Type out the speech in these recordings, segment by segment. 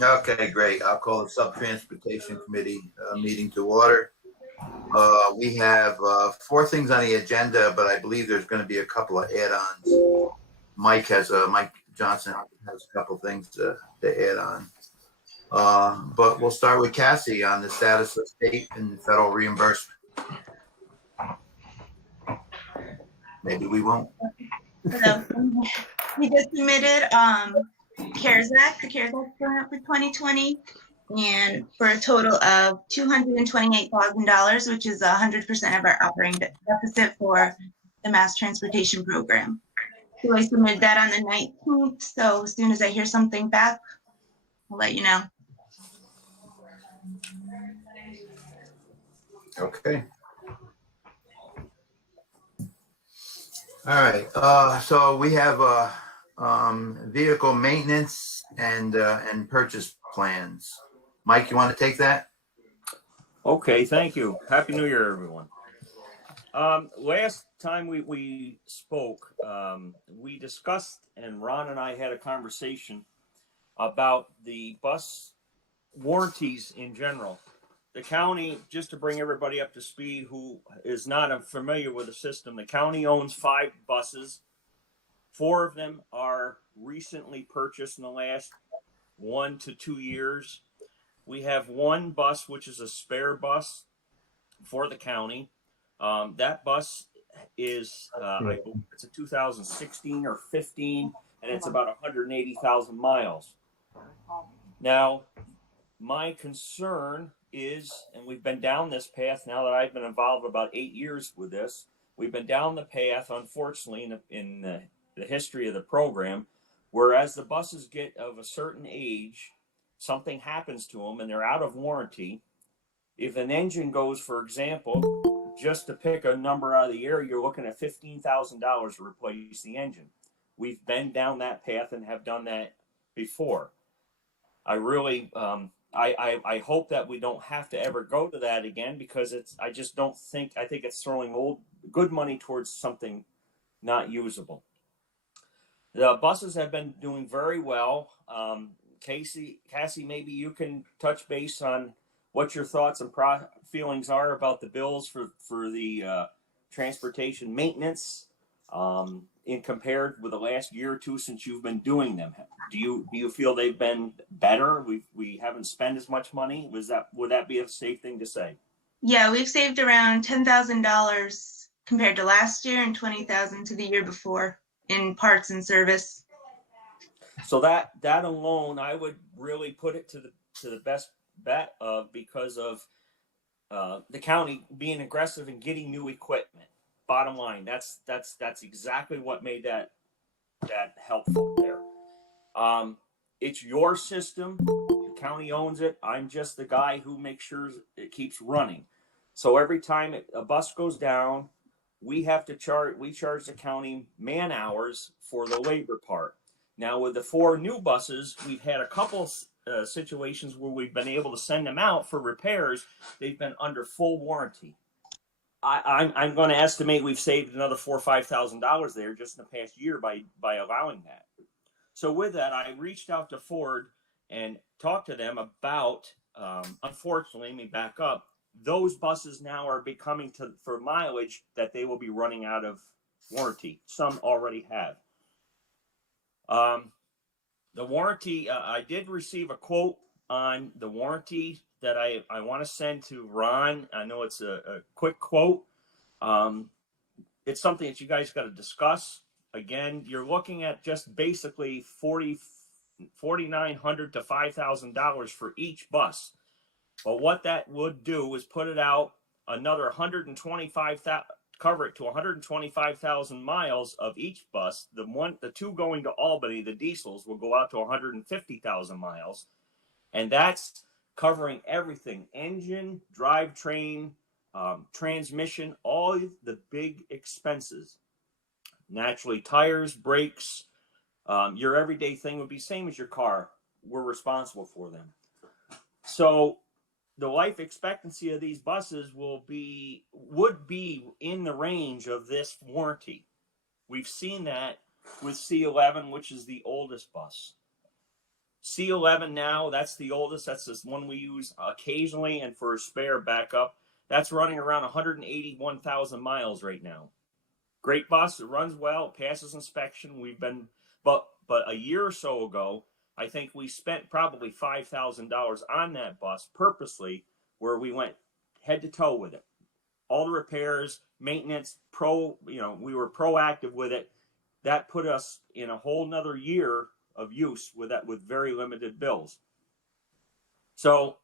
Okay, great. I'll call the Sub-Transportation Committee meeting to order. We have four things on the agenda, but I believe there's going to be a couple of add-ons. Mike Johnson has a couple things to add on. But we'll start with Cassie on the status of state and federal reimbursement. Maybe we won't. So we just submitted CARES Act. The CARES Act going up for 2020, and for a total of $228,000, which is 100% of our operating deficit for the mass transportation program. So I submitted that on the 19th. So as soon as I hear something back, I'll let you know. Okay. All right. So we have vehicle maintenance and purchase plans. Mike, you want to take that? Okay, thank you. Happy New Year, everyone. Last time we spoke, we discussed, and Ron and I had a conversation about the bus warranties in general. The county, just to bring everybody up to speed who is not familiar with the system, the county owns 5 buses. 4 of them are recently purchased in the last 1 to 2 years. We have 1 bus, which is a spare bus for the county. That bus is, I believe it's a 2016 or 15, and it's about 180,000 miles. Now, my concern is, and we've been down this path now that I've been involved about 8 years with this, we've been down the path, unfortunately, in the history of the program, whereas the buses get of a certain age, something happens to them and they're out of warranty. If an engine goes, for example, just to pick a number out of the air, you're looking at $15,000 to replace the engine. We've been down that path and have done that before. I really, I hope that we don't have to ever go to that again, because I think it's throwing good money towards something not usable. The buses have been doing very well. Cassie, maybe you can touch base on what your thoughts and feelings are about the bills for the transportation maintenance in compared with the last year or two since you've been doing them. Do you feel they've been better? We haven't spent as much money. Would that be a safe thing to say? Yeah, we've saved around $10,000 compared to last year and $20,000 to the year before in parts and service. So that alone, I would really put it to the best bet because of the county being aggressive in getting new equipment. Bottom line, that's exactly what made that helpful there. It's your system. The county owns it. I'm just the guy who makes sure it keeps running. So every time a bus goes down, we charge the county man hours for the labor part. Now, with the 4 new buses, we've had a couple situations where we've been able to send them out for repairs. They've been under full warranty. I'm going to estimate we've saved another $4,000 or $5,000 there just in the past year by allowing that. So with that, I reached out to Ford and talked to them about, unfortunately, let me back up, those buses now are becoming for mileage that they will be running out of warranty. Some already have. The warranty, I did receive a quote on the warranty that I want to send to Ron. I know it's a quick quote. It's something that you guys got to discuss. Again, you're looking at just basically $4,900 to $5,000 for each bus. But what that would do is put it out another 125,000. Cover it to 125,000 miles of each bus. The 2 going to Albany, the diesels, will go out to 150,000 miles. And that's covering everything: engine, drivetrain, transmission, all the big expenses. Naturally, tires, brakes, your everyday thing would be same as your car. We're responsible for them. So the life expectancy of these buses would be in the range of this warranty. We've seen that with C11, which is the oldest bus. C11 now, that's the oldest. That's this one we use occasionally and for a spare backup. That's running around 181,000 miles right now. Great bus. It runs well. It passes inspection. But a year or so ago, I think we spent probably $5,000 on that bus purposely, where we went head to toe with it. All the repairs, maintenance, we were proactive with it. That put us in a whole nother year of use with very limited bills. So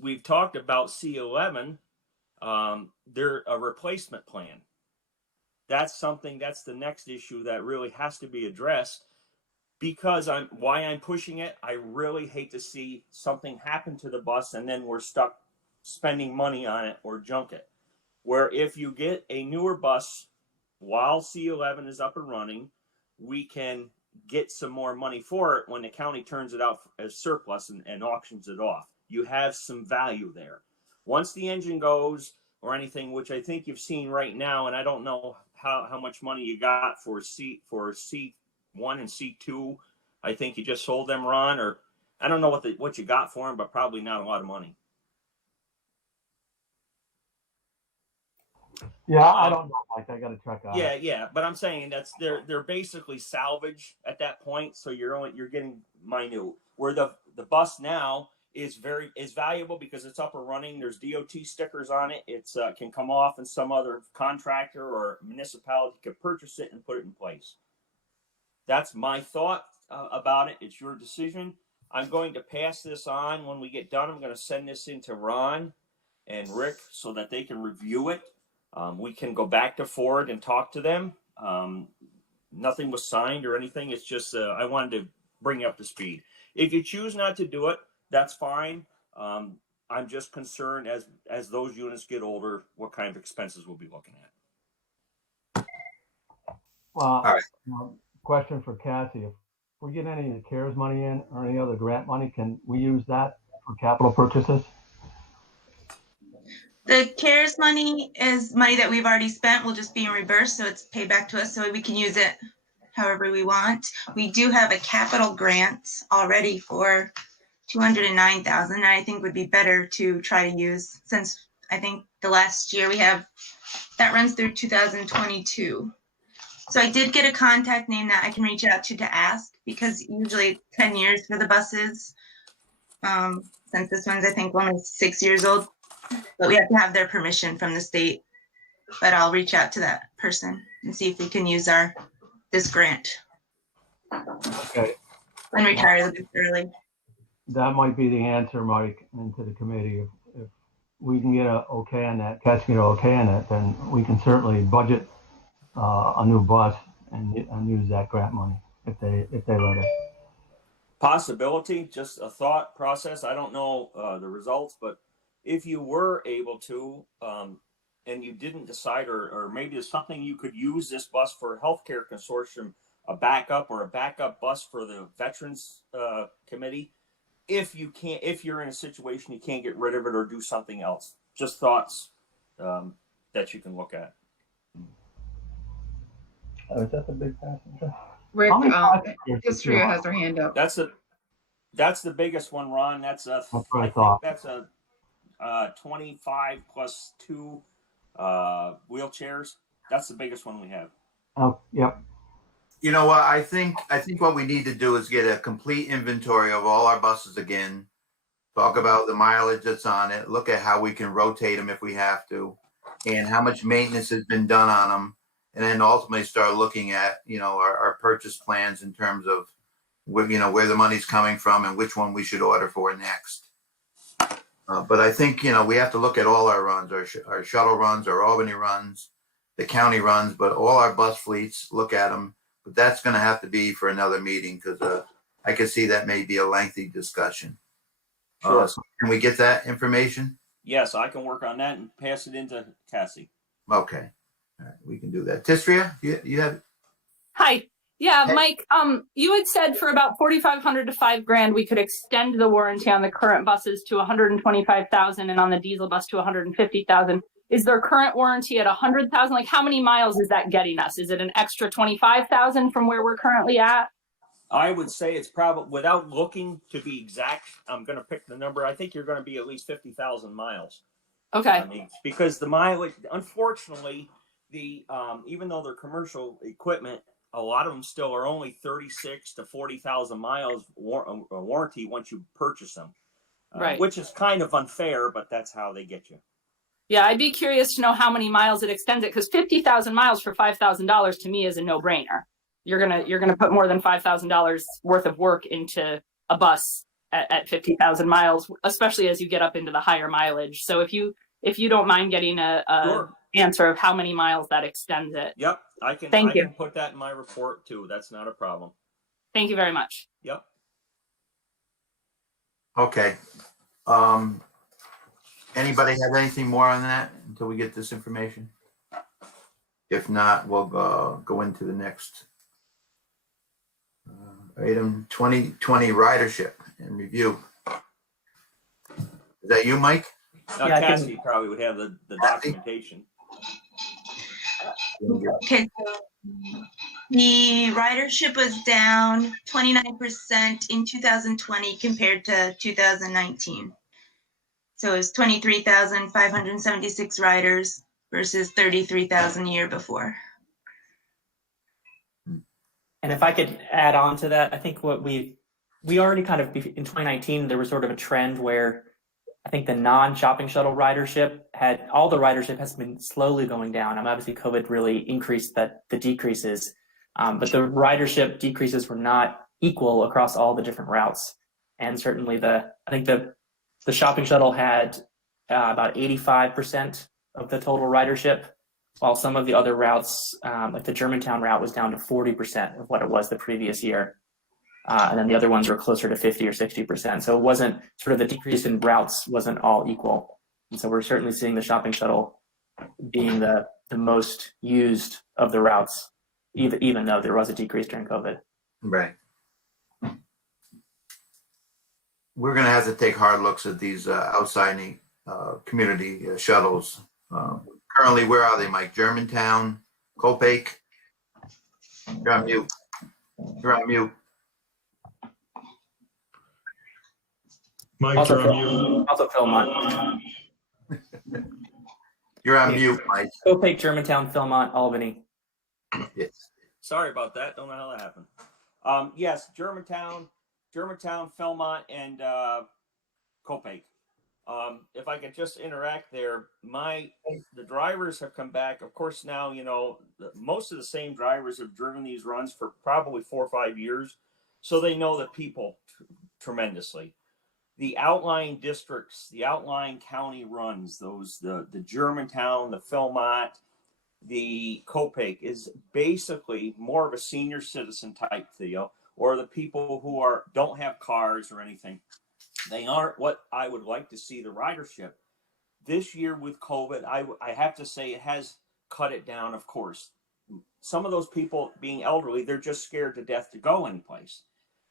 we've talked about C11. They're a replacement plan. That's the next issue that really has to be addressed, because why I'm pushing it. I really hate to see something happen to the bus and then we're stuck spending money on it or junk it. Where if you get a newer bus while C11 is up and running, we can get some more money for it when the county turns it out as surplus and auctions it off. You have some value there. Once the engine goes or anything, which I think you've seen right now, and I don't know how much money you got for C1 and C2. I think you just sold them, Ron, or I don't know what you got for them, but probably not a lot of money. Yeah, I don't know, Mike. I got to check out. Yeah, but I'm saying they're basically salvage at that point, so you're getting minute. Where the bus now is valuable because it's up and running. There's DOT stickers on it. It's can come off, and some other contractor or municipality could purchase it and put it in place. That's my thought about it. It's your decision. I'm going to pass this on when we get done. I'm going to send this into Ron and Rick so that they can review it. We can go back to Ford and talk to them. Nothing was signed or anything. It's just I wanted to bring you up to speed. If you choose not to do it, that's fine. I'm just concerned as those units get older, what kind of expenses we'll be looking at. Well, All right. Question for Cassie. If we get any of the CARES money in or any other grant money, can we use that for capital purchases? The CARES money is money that we've already spent. Will just be reimbursed, so it's paid back to us, so we can use it however we want. We do have a capital grant already for $209,000. And I think would be better to try to use, since I think the last year we have that runs through 2022. So I did get a contact name that I can reach out to ask, because usually 10 years for the buses. Since this one's I think only 6 years old. But we have to have their permission from the state. But I'll reach out to that person and see if we can use this grant Okay, and retire a bit early. that might be the answer, Mike, and to the committee. If we can get a okay on that, Cassie get a okay on it, then we can certainly budget a new bus and use that grant money if they let us. Possibility, just a thought process. I don't know the results, but if you were able to, and you didn't decide, or maybe there's something you could use this bus for a healthcare consortium, a backup bus for the veterans committee. If you're in a situation you can't get rid of it or do something else, just thoughts that you can look at. Oh, is that the big passenger? Rick, How many passengers Istria has her hand up. That's the biggest one, Ron. That's what I thought. That's a 25 plus 2 wheelchairs. That's the biggest one we have. Oh, yep. You know what? I think what we need to do is get a complete inventory of all our buses again. Talk about the mileage that's on it. Look at how we can rotate them if we have to, and how much maintenance has been done on them. And then ultimately start looking at, our purchase plans in terms of where the money's coming from and which one we should order for next. But I think, we have to look at all our runs, our shuttle runs, our Albany runs, the county runs, but all our bus fleets, look at them. But that's going to have to be for another meeting, because I can see that may be a lengthy discussion. Sure. So can we get that information? Yes, I can work on that and pass it into Cassie. Okay. All right, we can do that. Tistria, you have? Hi. Yeah, Hey. Mike, you had said for about $4,500 to $5,000, we could extend the warranty on the current buses to $125,000 and on the diesel bus to $150,000. Is their current warranty at $100,000? Like, how many miles is that getting us? Is it an extra $25,000 from where we're currently at? I would say it's probably, without looking to be exact, I'm going to pick the number. I think you're going to be at least 50,000 miles. Okay. I mean, because the mileage, unfortunately, even though they're commercial equipment, a lot of them still are only 36 to 40,000 miles warranty once you purchase them, Right. which is kind of unfair, but that's how they get you. Yeah, I'd be curious to know how many miles it extends it, because 50,000 miles for $5,000 to me is a no-brainer. You're gonna put more than $5,000 worth of work into a bus at 50,000 miles, especially as you get up into the higher mileage. So if you don't mind getting a Sure. answer of how many miles that extends it. Yep, I can put that in my report too. That's not a problem. Thank you very much. Yep. Okay. Anybody have anything more on that until we get this information? If not, we'll go into the next item, 2020 ridership and review. Is that you, Mike? Yeah, I can- Cassidy probably would have the documentation. Okay, so the ridership was down 29% in 2020 compared to 2019. So it was 23,576 riders versus 33,000 year before. And if I could add on to that, I think what we already kind of, in 2019, there was sort of a trend where I think the non-shopping shuttle ridership all the ridership has been slowly going down. Obviously COVID really increased the decreases, but the ridership decreases were not equal across all the different routes. And certainly I think the shopping shuttle had about 85% of the total ridership, while some of the other routes, like the Germantown route, was down to 40% of what it was the previous year. And then the other ones were closer to 50 or 60%. So it wasn't sort of the decrease in routes wasn't all equal. And so we're certainly seeing the shopping shuttle being the most used of the routes, even though there was a decrease during COVID. Right. We're going to have to take hard looks at these outside community shuttles. Currently, where are they, Mike? Germantown, Copake? You're on mute. You're on mute. Mike, you're on mute. Also Philmont. You're on mute, Mike. Copake, Germantown, Philmont, Albany. Yes. Sorry about that. Don't know how that happened. Yes, Germantown, Philmont, and Copake. If I could just interact there, the drivers have come back. Of course, now, most of the same drivers have driven these runs for probably 4 or 5 years, so they know the people tremendously. The outlying districts, the outlying county runs, the Germantown, the Philmont, the Copake is basically more of a senior citizen type deal, or the people who don't have cars or anything. They aren't what I would like to see the ridership. This year with COVID, I have to say it has cut it down, of course. Some of those people being elderly, they're just scared to death to go anyplace.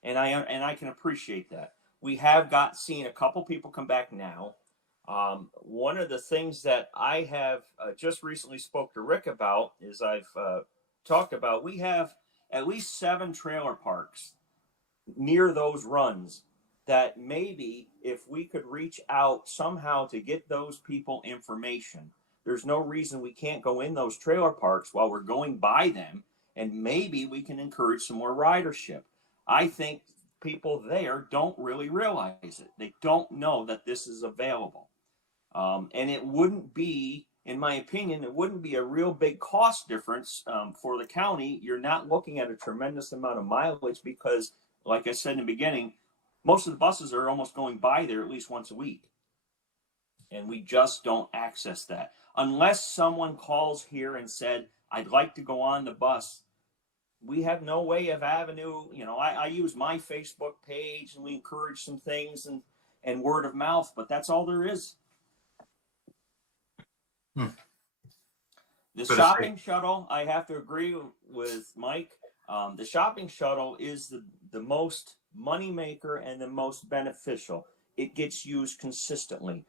And I can appreciate that. We have seen a couple people come back now. One of the things that I have just recently spoke to Rick about is I've talked about, we have at least 7 trailer parks near those runs that maybe if we could reach out somehow to get those people information, there's no reason we can't go in those trailer parks while we're going by them, and maybe we can encourage some more ridership. I think people there don't really realize it. They don't know that this is available. And it wouldn't be, in my opinion, it wouldn't be a real big cost difference for the county. You're not looking at a tremendous amount of mileage because, like I said in the beginning, most of the buses are almost going by there at least once a week. And we just don't access that. Unless someone calls here and said, I'd like to go on the bus, we have no way of avenue. I use my Facebook page and we encourage some things and word of mouth, but that's all there is. The shopping shuttle, I have to agree with Mike. The shopping shuttle is the most moneymaker and the most beneficial. It gets used consistently.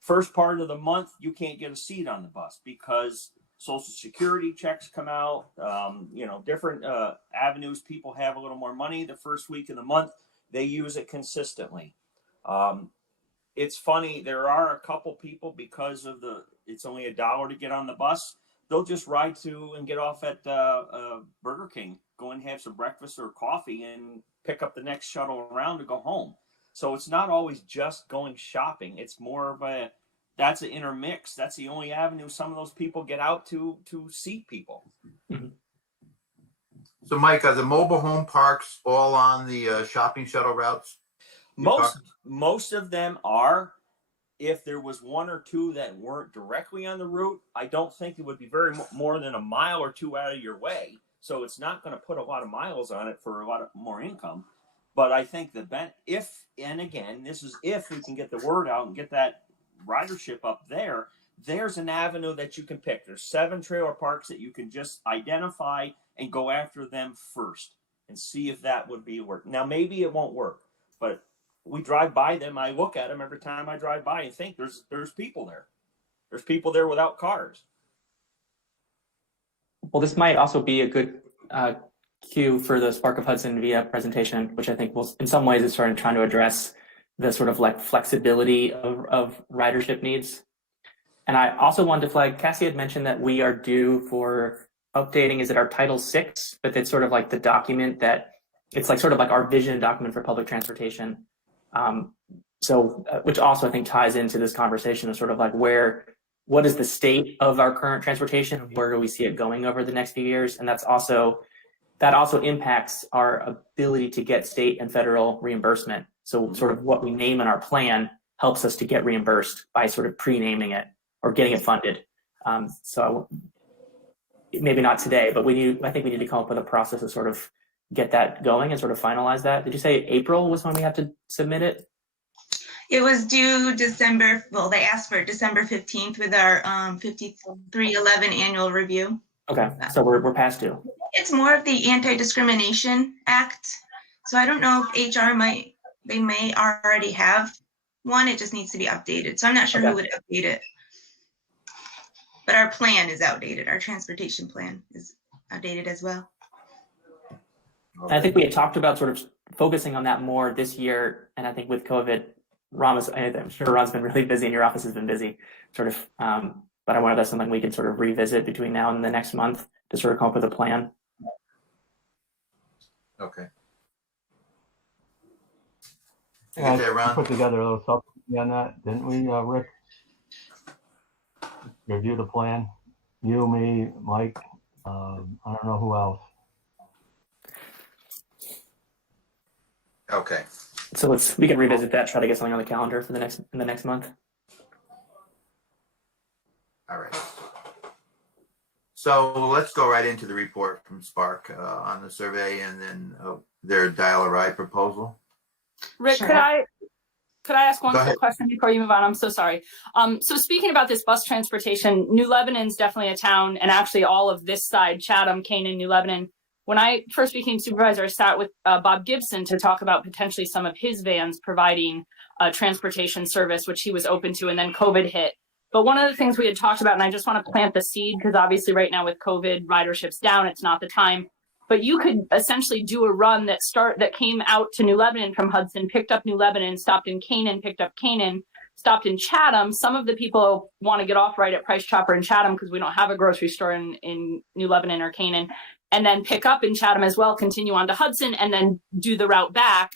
First part of the month, you can't get a seat on the bus because Social Security checks come out, different avenues. People have a little more money the first week of the month. They use it consistently. It's funny, there are a couple people, because of it's only $1 to get on the bus. They'll just ride to and get off at Burger King, go and have some breakfast or coffee and pick up the next shuttle around to go home. So it's not always just going shopping. It's more of that's an intermix. That's the only avenue some of those people get out to see people. So Mike, are the mobile home parks all on the shopping shuttle routes? Most of them are. If there was one or two that weren't directly on the route, I don't think it would be more than a mile or two out of your way. So it's not going to put a lot of miles on it for a lot of more income. But I think if we can get the word out and get that ridership up there, there's an avenue that you can pick. There's 7 trailer parks that you can just identify and go after them first and see if that would be work. Now, maybe it won't work, but we drive by them. I look at them every time I drive by and think there's people there. There's people there without cars. Well, this might also be a good cue for the Spark of Hudson via presentation, which I think will, in some ways, is trying to address the sort of like flexibility of ridership needs. And I also wanted to flag, Cassie had mentioned that we are due for updating, is it our Title VI? But it's sort of like the document that, it's like sort of like our vision document for public transportation. Which also I think ties into this conversation of sort of like what is the state of our current transportation? Where do we see it going over the next few years? And that also impacts our ability to get state and federal reimbursement. So sort of what we name in our plan helps us to get reimbursed by sort of pre-naming it or getting it funded. So maybe not today, but I think we need to come up with a process to sort of get that going and sort of finalize that. Did you say April was when we have to submit it? It was due December, well, they asked for December 15th with our 5311 annual review. Okay, so we're past due. It's more of the Anti-Discrimination Act. So I don't know if HR may already have one. It just needs to be updated. So I'm not sure who would update it. But our plan is outdated. Our transportation plan is outdated as well. I think we had talked about sort of focusing on that more this year. And I think with COVID, I'm sure Ron's been really busy and your office has been busy sort of, but I wonder if that's something we can sort of revisit between now and the next month to sort of come up with a plan. Okay. Yeah, Okay, Ron. put together a little subcommittee on that, didn't we, Rick? Review the plan. You, me, Mike, I don't know who else. Okay. So we can revisit that, try to get something on the calendar for in the next month. All right. So let's go right into the report from Spark on the survey and then their dial-a-ride proposal. Rick, Sure. could I ask one Go quick ahead. question before you move on? I'm so sorry. So speaking about this bus transportation, New Lebanon's definitely a town, and actually all of this side, Chatham, Canaan, New Lebanon. When I first became supervisor, I sat with Bob Gibson to talk about potentially some of his vans providing transportation service, which he was open to, and then COVID hit. But one of the things we had talked about, and I just want to plant the seed, because obviously right now with COVID, ridership's down, it's not the time. But you could essentially do a run that came out to New Lebanon from Hudson, picked up New Lebanon, stopped in Canaan, picked up Canaan, stopped in Chatham. Some of the people want to get off right at Price Chopper in Chatham because we don't have a grocery store in New Lebanon or Canaan, and then pick up in Chatham as well, continue on to Hudson, and then do the route back.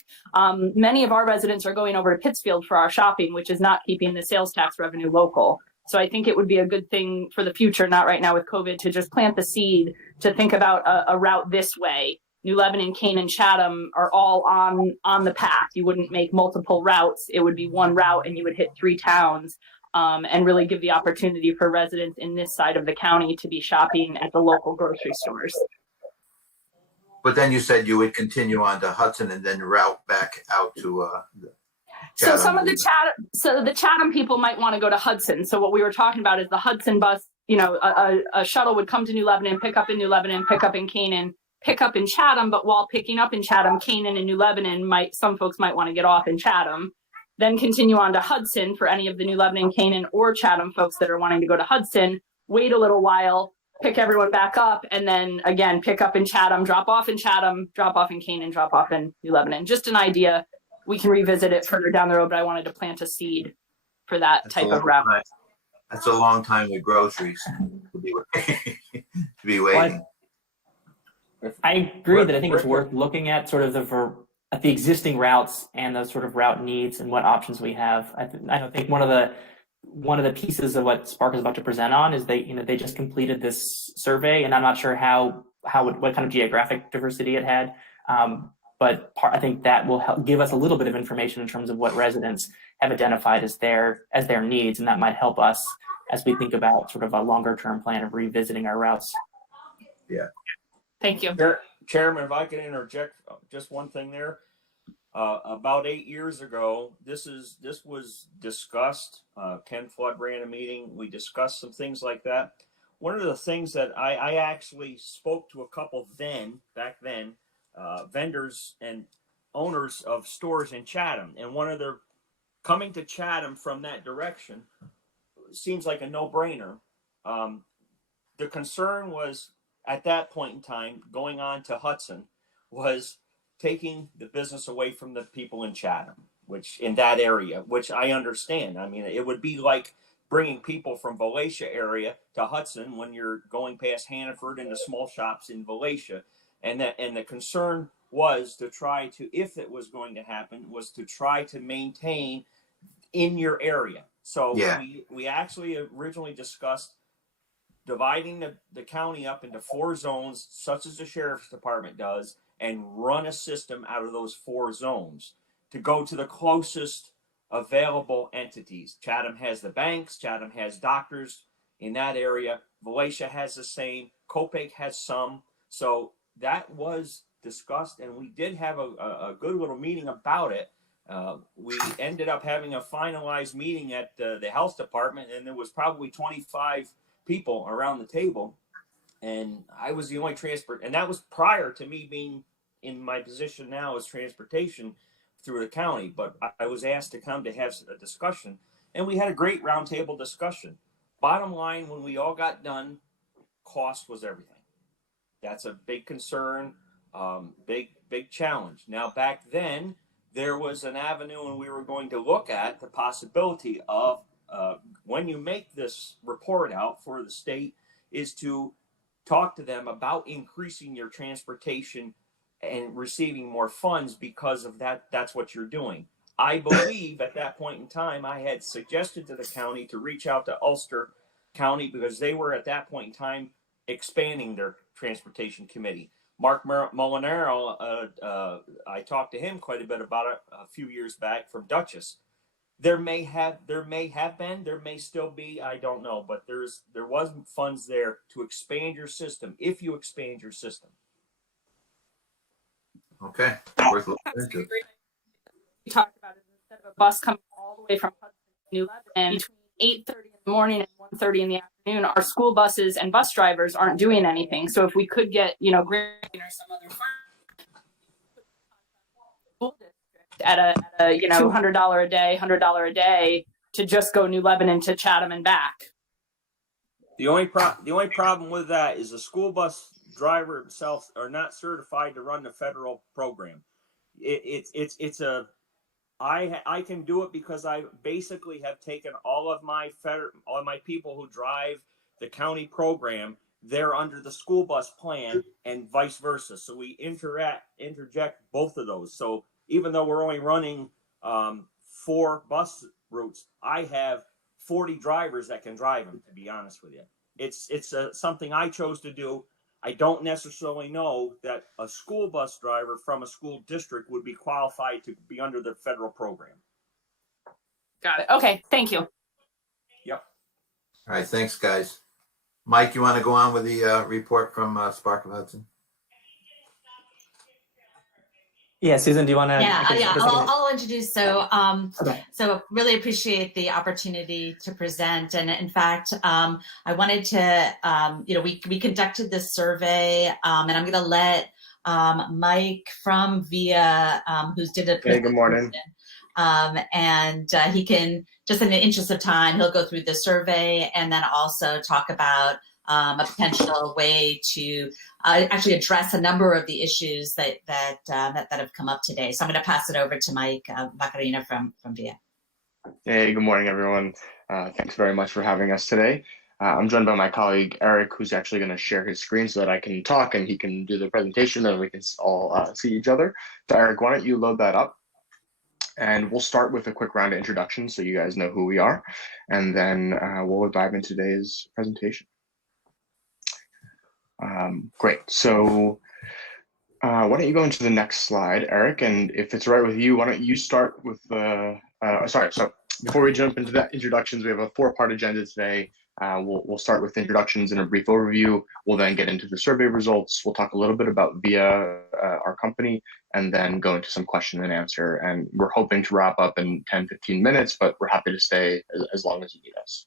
Many of our residents are going over to Pittsfield for our shopping, which is not keeping the sales tax revenue local. So I think it would be a good thing for the future, not right now with COVID, to just plant the seed to think about a route this way. New Lebanon, Canaan, Chatham are all on the path. You wouldn't make multiple routes. It would be one route and you would hit 3 towns and really give the opportunity for residents in this side of the county to be shopping at the local grocery stores. But then you said you would continue on to Hudson and then route back out to So some of the Chatham people might want to go to Hudson. So what we were talking about is the Hudson bus, a shuttle would come to New Lebanon, pick up in New Lebanon, pick up in Canaan, pick up in Chatham. But while picking up in Chatham, Canaan and New Lebanon some folks might want to get off in Chatham, then continue on to Hudson for any of the New Lebanon, Canaan or Chatham folks that are wanting to go to Hudson, wait a little while, pick everyone back up, and then again pick up in Chatham, drop off in Chatham, drop off in Canaan, drop off in New Lebanon. Just an idea. We can revisit it further down the road, but I wanted to plant a seed for that That's type a of long route. time. That's a long time with groceries to be, to be waiting. I agree that I think it's worth looking at sort of at the existing routes and the sort of route needs and what options we have. I think one of the pieces of what Spark is about to present on is they just completed this survey, and I'm not sure what kind of geographic diversity it had. But I think that will help give us a little bit of information in terms of what residents have identified as their needs, and that might help us as we think about sort of a longer term plan of revisiting our routes. Yeah. Thank you. Chairman, if I can interject just one thing there. About 8 years ago, this was discussed. Ken Flood ran a meeting. We discussed some things like that. One of the things that I actually spoke to a couple back then, vendors and owners of stores in Chatham, and one of their coming to Chatham from that direction seems like a no-brainer. The concern was at that point in time, going on to Hudson, was taking the business away from the people in Chatham, which in that area, which I understand. I mean, it would be like bringing people from Volusia area to Hudson when you're going past Hannaford and the small shops in Volusia. And the concern was to try to, if it was going to happen, was to try to maintain in your area. So Yeah. we actually originally discussed dividing the county up into 4 zones, such as the sheriff's department does, and run a system out of those 4 zones to go to the closest available entities. Chatham has the banks, Chatham has doctors in that area, Volusia has the same, Copake has some. So that was discussed, and we did have a good little meeting about it. We ended up having a finalized meeting at the health department, and there was probably 25 people around the table, and I was the only and that was prior to me being in my position now as transportation through the county. But I was asked to come to have a discussion, and we had a great roundtable discussion. Bottom line, when we all got done, cost was everything. That's a big concern, big challenge. Now, back then, there was an avenue, and we were going to look at the possibility of when you make this report out for the state, is to talk to them about increasing your transportation and receiving more funds because of that. That's what you're doing. I believe at that point in time, I had suggested to the county to reach out to Ulster County because they were at that point in time expanding their transportation committee. Mark Molinaro, I talked to him quite a bit about it a few years back from Dutchess. There may have been, there may still be, I don't know, but there wasn't funds there to expand your system. If you expand your system, Okay. Worth looking into. We talked about it instead of a bus coming all the way from Hudson to New Lebanon between 8:30 in the morning and 1:30 in the afternoon. Our school buses and bus drivers aren't doing anything. So if we could get, Green or some other school district at a $200 a day, $100 a day to just go New Lebanon to Chatham and back. the only problem with that is the school bus driver themselves are not certified to run the federal program. I can do it because I basically have taken all of my people who drive the county program. They're under the school bus plan and vice versa. So we interject both of those. So even though we're only running 4 bus routes, I have 40 drivers that can drive them, to be honest with you. It's something I chose to do. I don't necessarily know that a school bus driver from a school district would be qualified to be under the federal program. Got it. Okay. Thank you. Yep. All right. Thanks, guys. Mike, you want to go on with the report from Spark of Hudson? Yeah, Susan, do you want to? I'll introduce. So Okay. so really appreciate the opportunity to present. And in fact, I wanted to, we conducted this survey, and I'm going to let Mike from VIA, who's did it. Hey, good morning. And he can, just in the interest of time, he'll go through the survey and then also talk about a potential way to actually address a number of the issues that have come up today. So I'm going to pass it over to Mike Vaccarino from VIA. Hey, good morning, everyone. Thanks very much for having us today. I'm joined by my colleague, Eric, who's actually going to share his screen so that I can talk and he can do the presentation and we can all see each other. So Eric, why don't you load that up? And we'll start with a quick round of introductions so you guys know who we are. And then we'll dive into today's presentation. Great. So why don't you go into the next slide, Eric? And if it's all right with you, why don't you start with the, so before we jump into the introductions, we have a 4-part agenda today. We'll start with introductions and a brief overview. We'll then get into the survey results. We'll talk a little bit about VIA, our company, and then go into some question and answer. And we're hoping to wrap up in 10, 15 minutes, but we're happy to stay as long as you need us.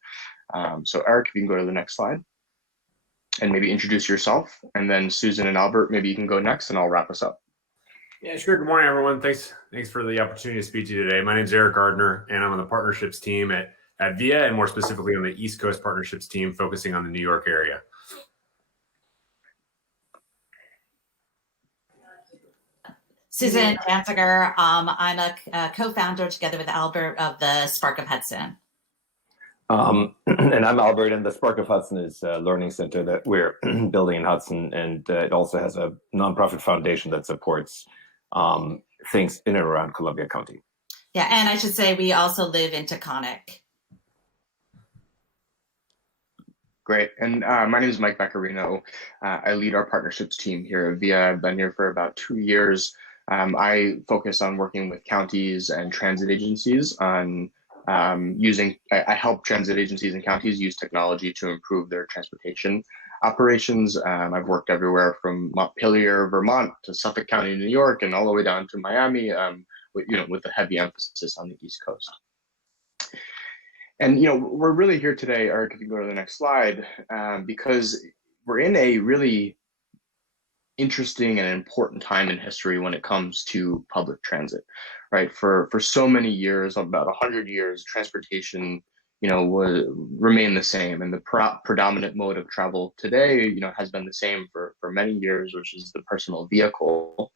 So Eric, if you can go to the next slide and maybe introduce yourself. And then Susan and Albert, maybe you can go next and I'll wrap us up. Yeah, sure. Good morning, everyone. Thanks for the opportunity to speak to you today. My name is Eric Gardner, and I'm on the partnerships team at VIA, and more specifically on the East Coast partnerships team, focusing on the New York area. Susan Danziger. I'm a co-founder together with Albert of the Spark of Hudson. And I'm Albert, and the Spark of Hudson is a learning center that we're building in Hudson, and it also has a nonprofit foundation that supports things in and around Columbia County. Yeah, and I should say we also live in Taconic. Great. And my name is Mike Vaccarino. I lead our partnerships team here at VIA. I've been here for about 2 years. I focus on working with counties and transit agencies on I help transit agencies and counties use technology to improve their transportation operations. I've worked everywhere from Montpelier, Vermont to Suffolk County, New York, and all the way down to Miami, with a heavy emphasis on the East Coast. And, we're really here today, Eric, if you go to the next slide, because we're in a really interesting and important time in history when it comes to public transit, right? For so many years, about 100 years, transportation, remain the same, and the predominant mode of travel today, has been the same for many years, which is the personal vehicle.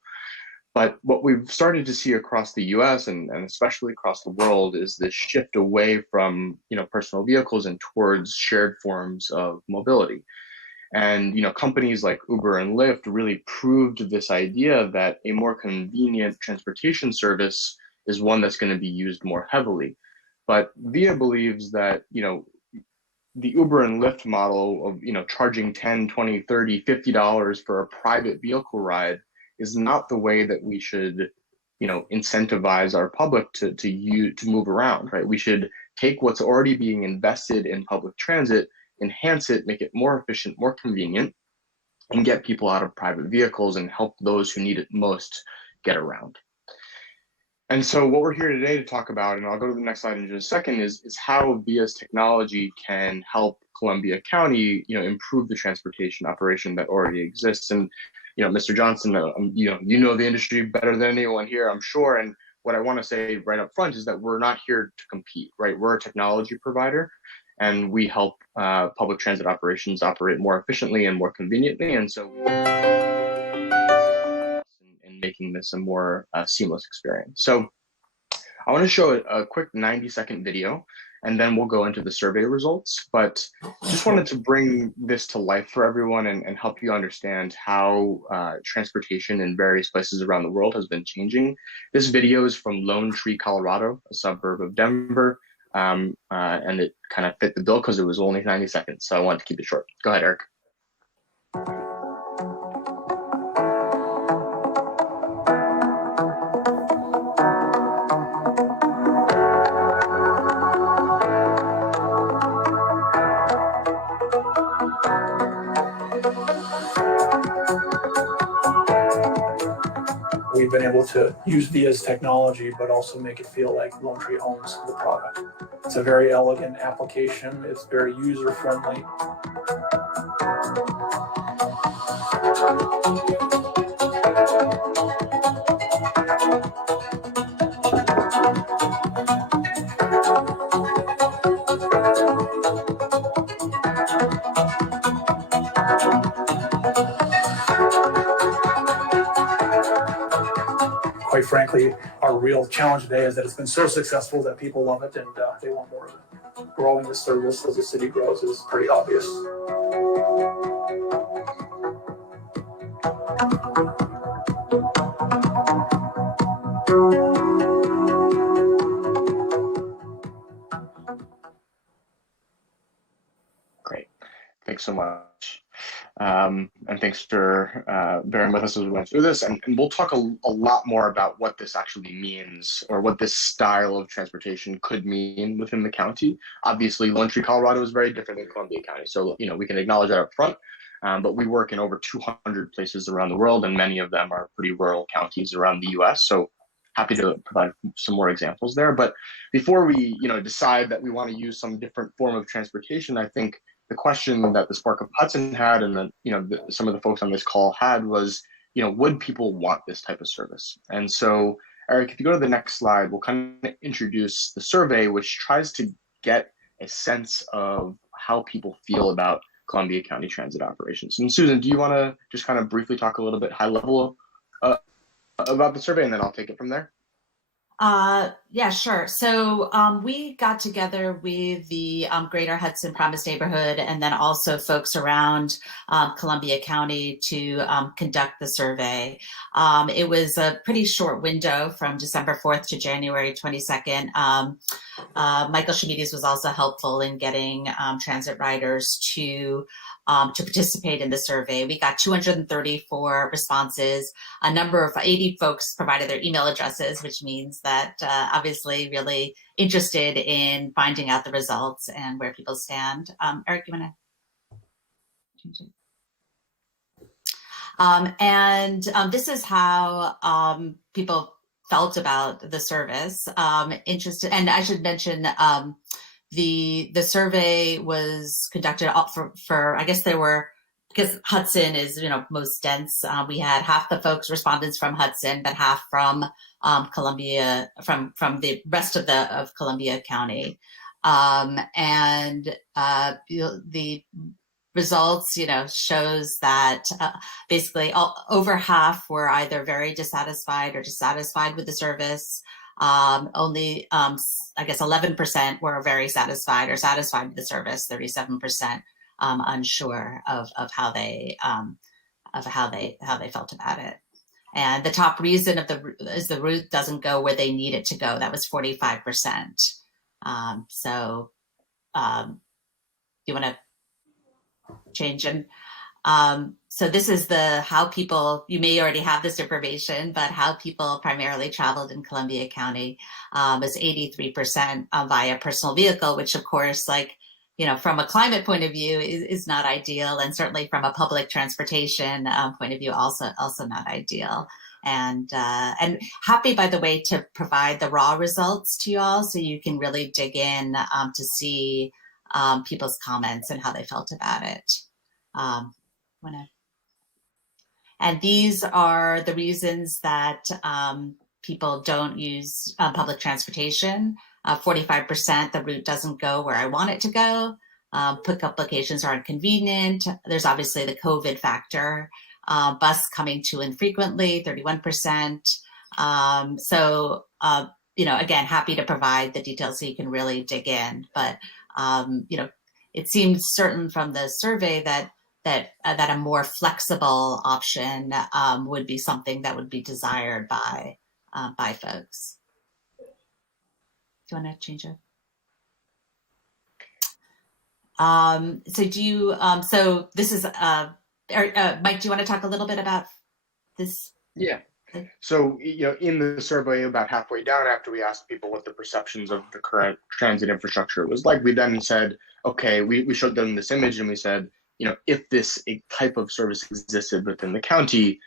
But what we've started to see across the US and especially across the world is this shift away from, personal vehicles and towards shared forms of mobility. And, companies like Uber and Lyft really proved this idea that a more convenient transportation service is one that's going to be used more heavily. But VIA believes that, the Uber and Lyft model of, charging $10, $20, $30, $50 for a private vehicle ride is not the way that we should, incentivize our public to move around, right? We should take what's already being invested in public transit, enhance it, make it more efficient, more convenient, and get people out of private vehicles and help those who need it most get around. And so what we're here today to talk about, and I'll go to the next slide in just a second, is how VIA's technology can help Columbia County, improve the transportation operation that already exists. And Mr. Johnson, you know the industry better than anyone here, I'm sure. And what I want to say right up front is that we're not here to compete, right? We're a technology provider, and we help public transit operations operate more efficiently and more conveniently. And so in making this a more seamless experience. So I want to show a quick 90-second video, and then we'll go into the survey results. But just wanted to bring this to life for everyone and help you understand how transportation in various places around the world has been changing. This video is from Lone Tree, Colorado, a suburb of Denver. And it kind of fit the bill because it was only 90 seconds. So I wanted to keep it short. Go ahead, Eric. We've been able to use VIA's technology, but also make it feel like Lone Tree owns the product. It's a very elegant application. It's very user-friendly. quite frankly, our real challenge today is that it's been so successful that people love it and they want more of it. Growing the service as the city grows is pretty obvious. Great. Thanks so much. And thanks for bearing with us as we went through this. And we'll talk a lot more about what this actually means, or what this style of transportation could mean within the county. Obviously, Lone Tree, Colorado is very different than Columbia County. So, we can acknowledge that up front. But we work in over 200 places around the world, and many of them are pretty rural counties around the US. So happy to provide some more examples there. But before we, decide that we want to use some different form of transportation, I think the question that the Spark of Hudson had, and then some of the folks on this call had, was, would people want this type of service? And so, Eric, if you go to the next slide, we'll kind of introduce the survey, which tries to get a sense of how people feel about Columbia County Transit operations. And Susan, do you want to just kind of briefly talk a little bit high level about the survey, and then I'll take it from there? Yeah, sure. So we got together with the Greater Hudson Promise neighborhood, and then also folks around Columbia County to conduct the survey. It was a pretty short window from December 4th to January 22nd. Michael Shamides was also helpful in getting transit riders to participate in the survey. We got 234 responses. A number of 80 folks provided their email addresses, which means that obviously really interested in finding out the results and where people stand. Eric, you want to change it? This is how people felt about the service. Interested, and I should mention the survey was conducted for I guess because Hudson is most dense. We had half the folks respondents from Hudson, but half from Columbia, from the rest of Columbia County, and the results shows that basically over half were either very dissatisfied or dissatisfied with the service. Only I guess 11% were very satisfied or satisfied with the service. 37% unsure of how they felt about it. And the top reason is the route doesn't go where they need it to go. That was 45%. You want to change them? So this is how people, you may already have this information, but how people primarily traveled in Columbia County was 83% via personal vehicle, which of course, from a climate point of view is not ideal. And certainly from a public transportation point of view, also not ideal. And happy, by the way, to provide the raw results to you all so you can really dig in to see people's comments and how they felt about it. And these are the reasons that people don't use public transportation. 45%, the route doesn't go where I want it to go. Pickup locations are inconvenient. There's obviously the COVID factor. Bus coming too infrequently, 31%. Again, happy to provide the details so you can really dig in. But it seems certain from the survey that a more flexible option would be something that would be desired by folks. Do you want to change it? So this is Mike. Do you want to talk a little bit about this? Yeah. So, in the survey, about halfway down, after we asked people what the perceptions of the current transit infrastructure was like, we then said, okay, we showed them this image and we said, if this type of service existed within the county,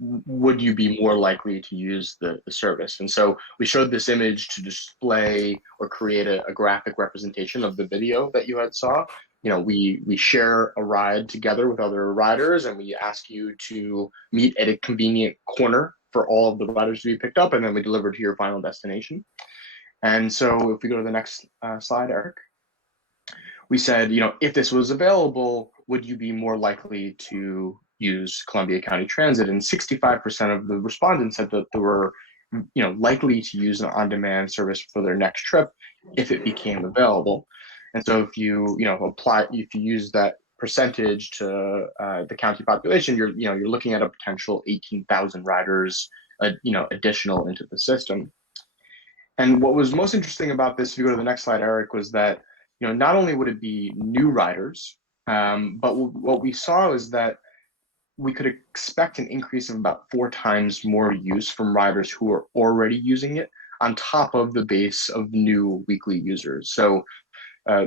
would you be more likely to use the service? And so we showed this image to display or create a graphic representation of the video that you had saw. We share a ride together with other riders, and we ask you to meet at a convenient corner for all of the riders to be picked up, and then we deliver to your final destination. And so if we go to the next slide, Eric. We said, if this was available, would you be more likely to use Columbia County Transit? And 65% of the respondents said that there were likely to use an on-demand service for their next trip if it became available. And so if you use that percentage to the county population, you're looking at a potential 18,000 riders, additional into the system. And what was most interesting about this, if you go to the next slide, Eric, was that not only would it be new riders, but what we saw is that we could expect an increase of about 4 times more use from riders who are already using it on top of the base of new weekly users. So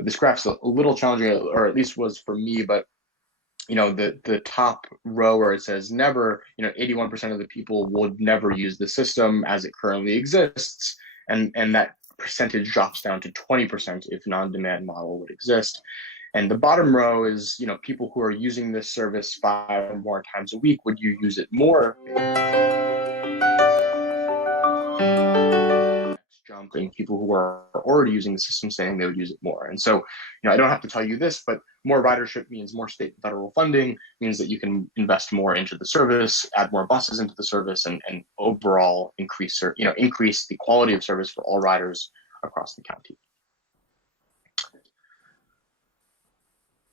this graph's a little challenging, or at least was for me, but the top row where it says never, 81% of the people would never use the system as it currently exists. And that percentage drops down to 20% if an on-demand model would exist. And the bottom row is, people who are using this service 5 or more times a week. Would you use it more? Jump in people who are already using the system saying they would use it more. And so, I don't have to tell you this, but more ridership means more state and federal funding, means that you can invest more into the service, add more buses into the service, and overall increase the quality of service for all riders across the county.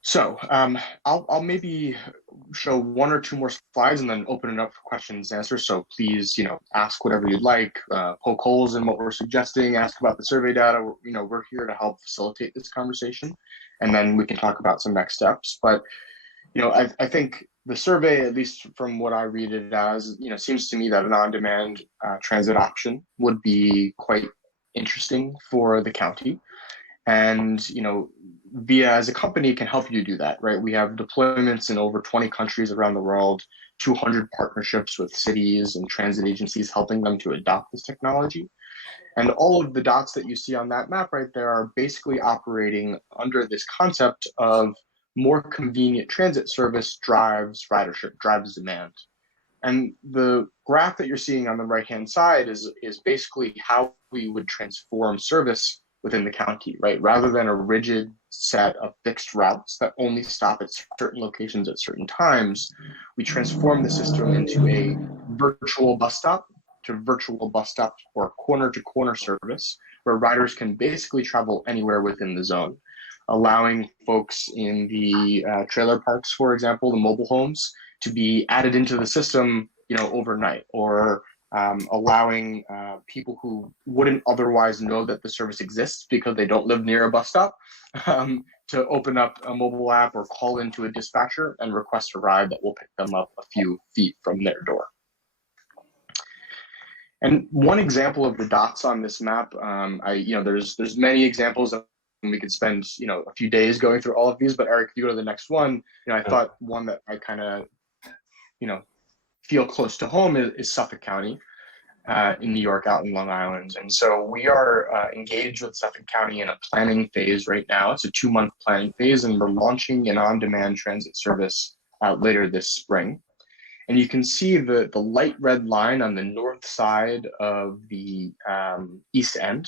So I'll maybe show 1 or 2 more slides and then open it up for questions and answers. So please, ask whatever you'd like, poke holes in what we're suggesting, ask about the survey data. We're here to help facilitate this conversation, and then we can talk about some next steps. But, I think the survey, at least from what I read it as, seems to me that an on-demand transit option would be quite interesting for the county. And, Via as a company can help you do that, right? We have deployments in over 20 countries around the world, 200 partnerships with cities and transit agencies helping them to adopt this technology. And all of the dots that you see on that map right there are basically operating under this concept of more convenient transit service drives ridership, drives demand. And the graph that you're seeing on the right-hand side is basically how we would transform service within the county, right? Rather than a rigid set of fixed routes that only stop at certain locations at certain times, we transform the system into a virtual bus stop or corner-to-corner service where riders can basically travel anywhere within the zone, allowing folks in the trailer parks, for example, the mobile homes, to be added into the system, overnight, or allowing people who wouldn't otherwise know that the service exists because they don't live near a bus stop to open up a mobile app or call into a dispatcher and request a ride that will pick them up a few feet from their door. And one example of the dots on this map, there's many examples, and we could spend a few days going through all of these. But Eric, if you go to the next one, I thought one that I kind of feel close to home is Suffolk County in New York, out in Long Island. And so we are engaged with Suffolk County in a planning phase right now. It's a 2-month planning phase, and we're launching an on-demand transit service later this spring. And you can see the light red line on the north side of the East End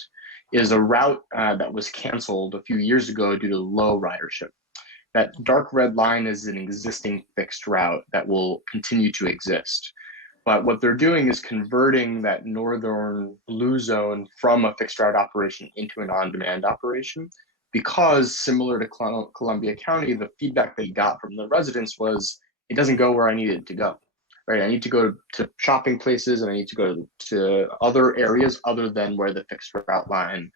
is a route that was canceled a few years ago due to low ridership. That dark red line is an existing fixed route that will continue to exist. But what they're doing is converting that northern blue zone from a fixed route operation into an on-demand operation, because similar to Columbia County, the feedback they got from the residents was, it doesn't go where I need it to go, right? I need to go to shopping places, and I need to go to other areas other than where the fixed route line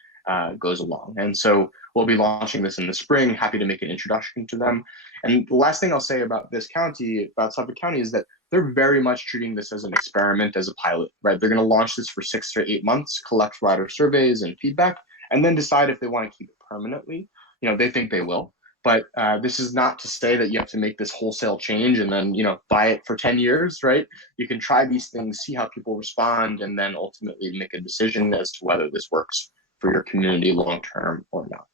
goes along. And so we'll be launching this in the spring. Happy to make an introduction to them. And the last thing I'll say about this county, about Suffolk County, is that they're very much treating this as an experiment, as a pilot, right? They're going to launch this for 6 to 8 months, collect rider surveys and feedback, and then decide if they want to keep it permanently. They think they will. But this is not to say that you have to make this wholesale change and then, buy it for 10 years, right? You can try these things, see how people respond, and then ultimately make a decision as to whether this works for your community long-term or not.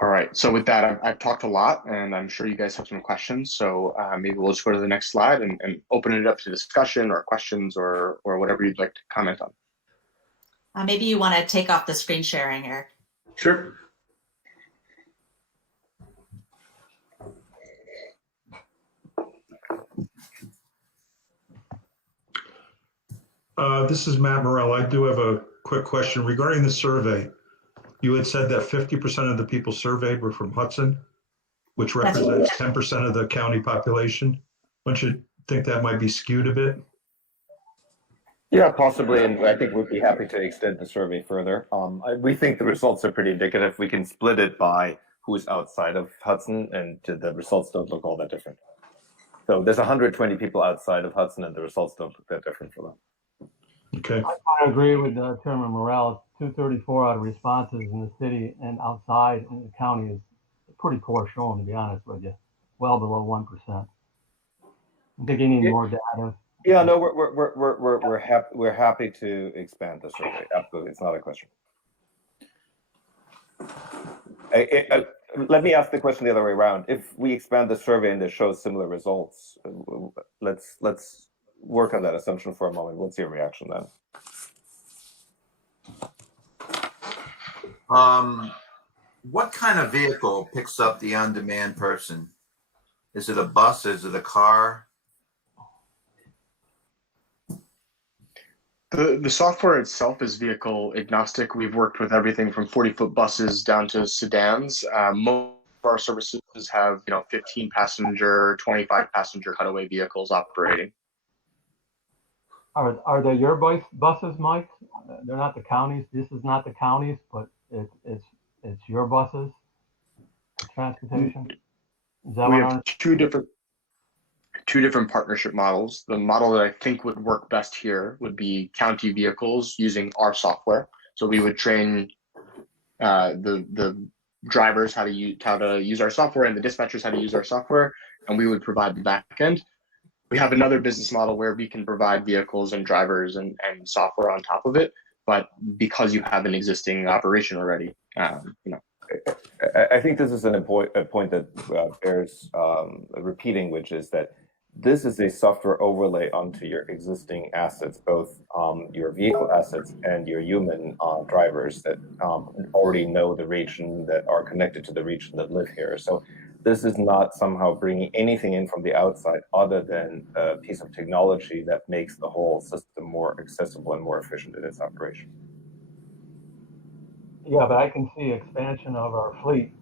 All right, so with that, I've talked a lot, and I'm sure you guys have some questions. So maybe we'll just go to the next slide and open it up to discussion or questions or whatever you'd like to comment on. Maybe you want to take off the screen sharing, Eric. Sure. This is Matt Morrell. I do have a quick question regarding the survey. You had said that 50% of the people surveyed were from Hudson, which represents 10% of the county population. Don't you think that might be skewed a bit? Yeah, possibly, and I think we'd be happy to extend the survey further. We think the results are pretty indicative. We can split it by who's outside of Hudson, and the results don't look all that different. So there's 120 people outside of Hudson, and the results don't look that different for them. Okay. I agree with Chairman Morales. 234 out of responses in the city and outside in the county is pretty poor showing, to be honest with you. Well below 1%. I think you need more data. Yeah, no, we're happy to expand the survey. Absolutely, it's not a question. Let me ask the question the other way around. If we expand the survey and it shows similar results, let's work on that assumption for a moment. What's your reaction then? What kind of vehicle picks up the on-demand person? Is it a bus? Is it a car? The software itself is vehicle agnostic. We've worked with everything from 40-foot buses down to sedans. Most of our services have 15 passenger, 25 passenger cutaway vehicles operating. Are they your buses, Mike? They're not the counties. This is not the counties, but it's your buses. Transportation. Is that We what have two different partnership models. The model that I think would work best here would be county vehicles using our software. So we would train the drivers how to use our software and the dispatchers how to use our software, and we would provide the back end. We have another business model where we can provide vehicles and drivers and software on top of it. But because you have an existing operation already, I think this is a point that bears repeating, which is that this is a software overlay onto your existing assets, both your vehicle assets and your human drivers that already know the region, that are connected to the region, that live here. So this is not somehow bringing anything in from the outside other than a piece of technology that makes the whole system more accessible and more efficient in its operation. Yeah, but I can see expansion of our fleet.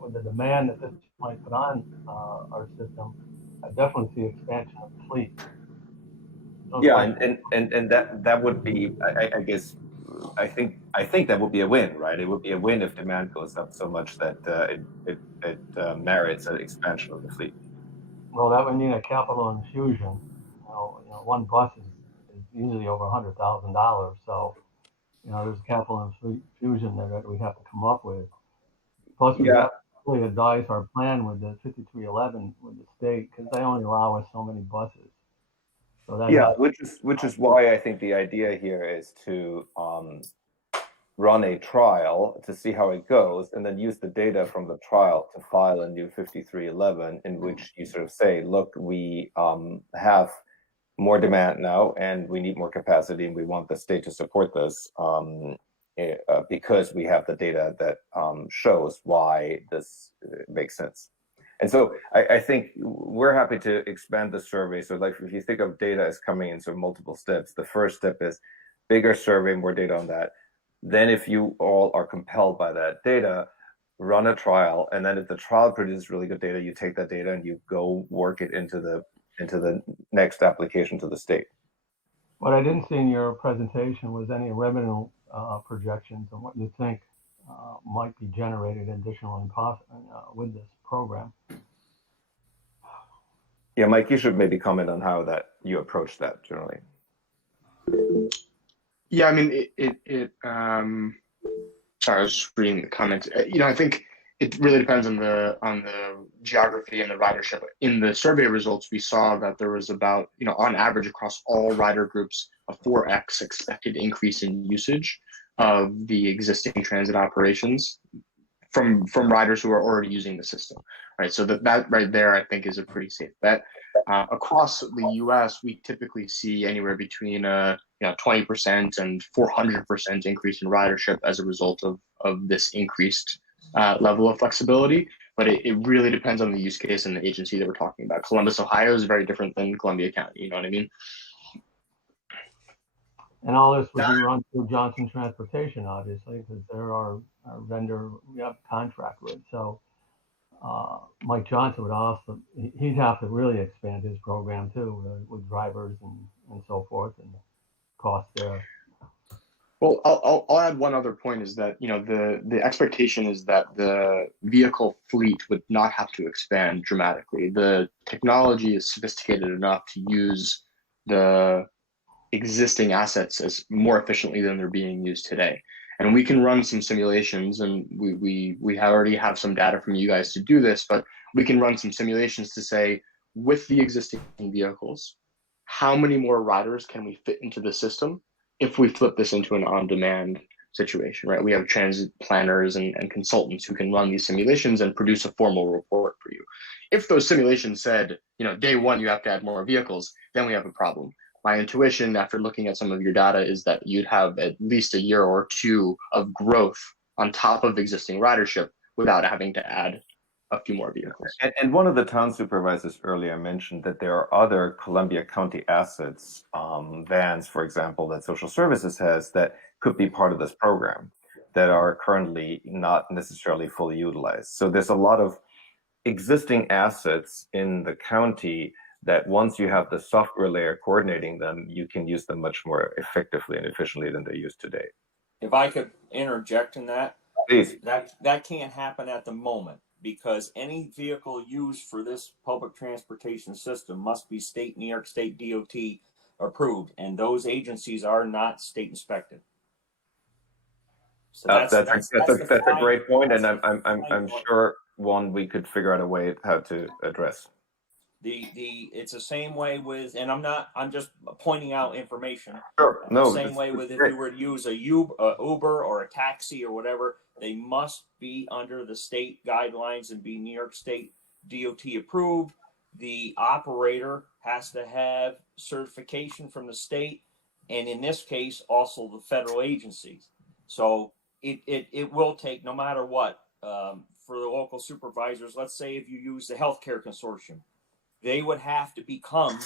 With the demand that this might put on our system, I definitely see expansion of the fleet. Yeah, and that would be, I guess, I think that would be a win, right? It would be a win if demand goes up so much that it merits an expansion of the fleet. Well, that would mean a capital infusion. One bus is usually over $100,000, so there's capital infusion there that we have to come up with. Plus, we have to really advise our plan with the 5311 with the state, because they only allow us so many buses. So that which is why I think the idea here is to run a trial to see how it goes, and then use the data from the trial to file a new 5311, in which you sort of say, look, we have more demand now, and we need more capacity, and we want the state to support this because we have the data that shows why this makes sense. And so I think we're happy to expand the survey. So like if you think of data as coming in sort of multiple steps, the first step is bigger survey, more data on that. Then if you all are compelled by that data, run a trial. And then if the trial produces really good data, you take that data and you go work it into the next application to the state. What I didn't see in your presentation was any revenue projections on what you think might be generated additional with this program. Yeah, Mike, you should maybe comment on how that you approach that generally. Yeah, I mean, sorry, I was just reading the comments. I think it really depends on the geography and the ridership. In the survey results, we saw that there was about, on average across all rider groups, a 4x expected increase in usage of the existing transit operations from riders who are already using the system, right? So that right there, I think, is a pretty safe bet. Across the U.S., we typically see anywhere between 20% and 400% increase in ridership as a result of this increased level of flexibility. But it really depends on the use case and the agency that we're talking about. Columbus, Ohio is very different than Columbia County. You know what I mean? And all this would be run through Johnson Transportation, obviously, because they're our vendor we have a contract with. So Mike Johnson would also, he'd have to really expand his program too, with drivers and so forth, and cost there. Well, I'll add one other point is that, you know, the expectation is that the vehicle fleet would not have to expand dramatically. The technology is sophisticated enough to use the existing assets as more efficiently than they're being used today. And we can run some simulations, and we already have some data from you guys to do this, but we can run some simulations to say, with the existing vehicles, how many more riders can we fit into the system if we flip this into an on-demand situation, right? We have transit planners and consultants who can run these simulations and produce a formal report for you. If those simulations said, you know, day one, you have to add more vehicles, then we have a problem. My intuition after looking at some of your data is that you'd have at least a year or two of growth on top of existing ridership without having to add a few more vehicles. And one of the town supervisors earlier mentioned that there are other Columbia County assets, vans, for example, that social services has that could be part of this program that are currently not necessarily fully utilized. So there's a lot of existing assets in the county that once you have the software layer coordinating them, you can use them much more effectively and efficiently than they use today. If I could interject in that, Please. That can't happen at the moment, because any vehicle used for this public transportation system must be New York State DOT approved, and those agencies are not state inspected. So That's a great point, and I'm sure one we could figure out a way how to address. It's the same way with, and I'm just pointing out information. Sure. No. The same way with if you were to use a Uber or a taxi or whatever, they must be under the state guidelines and be New York State DOT approved. The operator has to have certification from the state, and in this case, also the federal agencies. So it will take, no matter what, for the local supervisors. Let's say if you use the healthcare consortium, they would have to become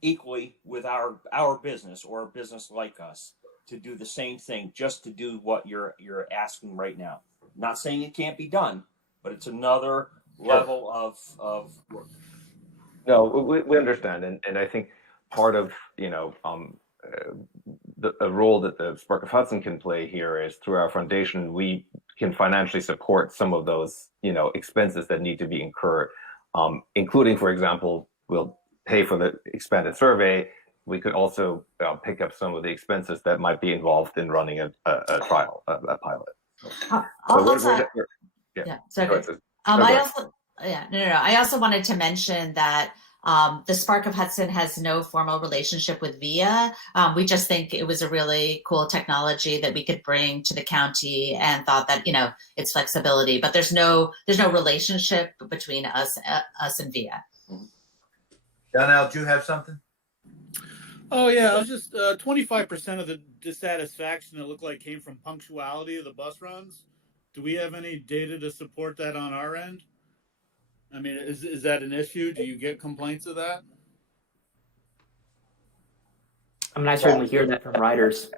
equally with our business or a business like us to do the same thing, just to do what you're asking right now. Not saying it can't be done, but it's another level of work. No, we understand, and I think part of a role that the Spark of Hudson can play here is through our foundation, we can financially support some of those expenses that need to be incurred. Including, for example, we'll pay for the expanded survey. We could also pick up some of the expenses that might be involved in running a trial, a pilot. I also wanted to mention that the Spark of Hudson has no formal relationship with VIA. We just think it was a really cool technology that we could bring to the county, and thought that its flexibility. But there's no relationship between us and VIA. Donnell, do you have something? Oh yeah, I was just 25% of the dissatisfaction it looked like came from punctuality of the bus runs. Do we have any data to support that on our end? I mean, is that an issue? Do you get complaints of that? I mean, I certainly hear that from riders.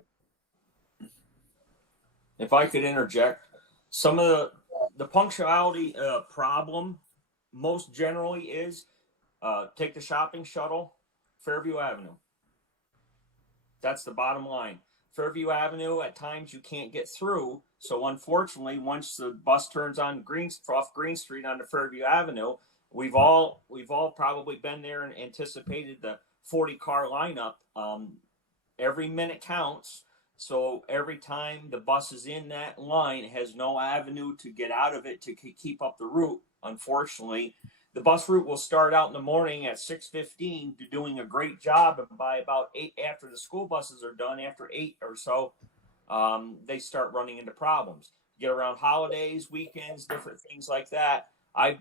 If I could interject, some of the punctuality problem most generally is take the shopping shuttle, Fairview Avenue. That's the bottom line. Fairview Avenue, at times you can't get through. So unfortunately, once the bus turns on off Green Street onto Fairview Avenue, we've all probably been there and anticipated the 40-car lineup. Every minute counts. So every time the bus is in that line, it has no avenue to get out of it to keep up the route. Unfortunately, the bus route will start out in the morning at 6:15, doing a great job, and by about 8, after the school buses are done, after 8 or so, they start running into problems. Get around holidays, weekends, different things like that. I've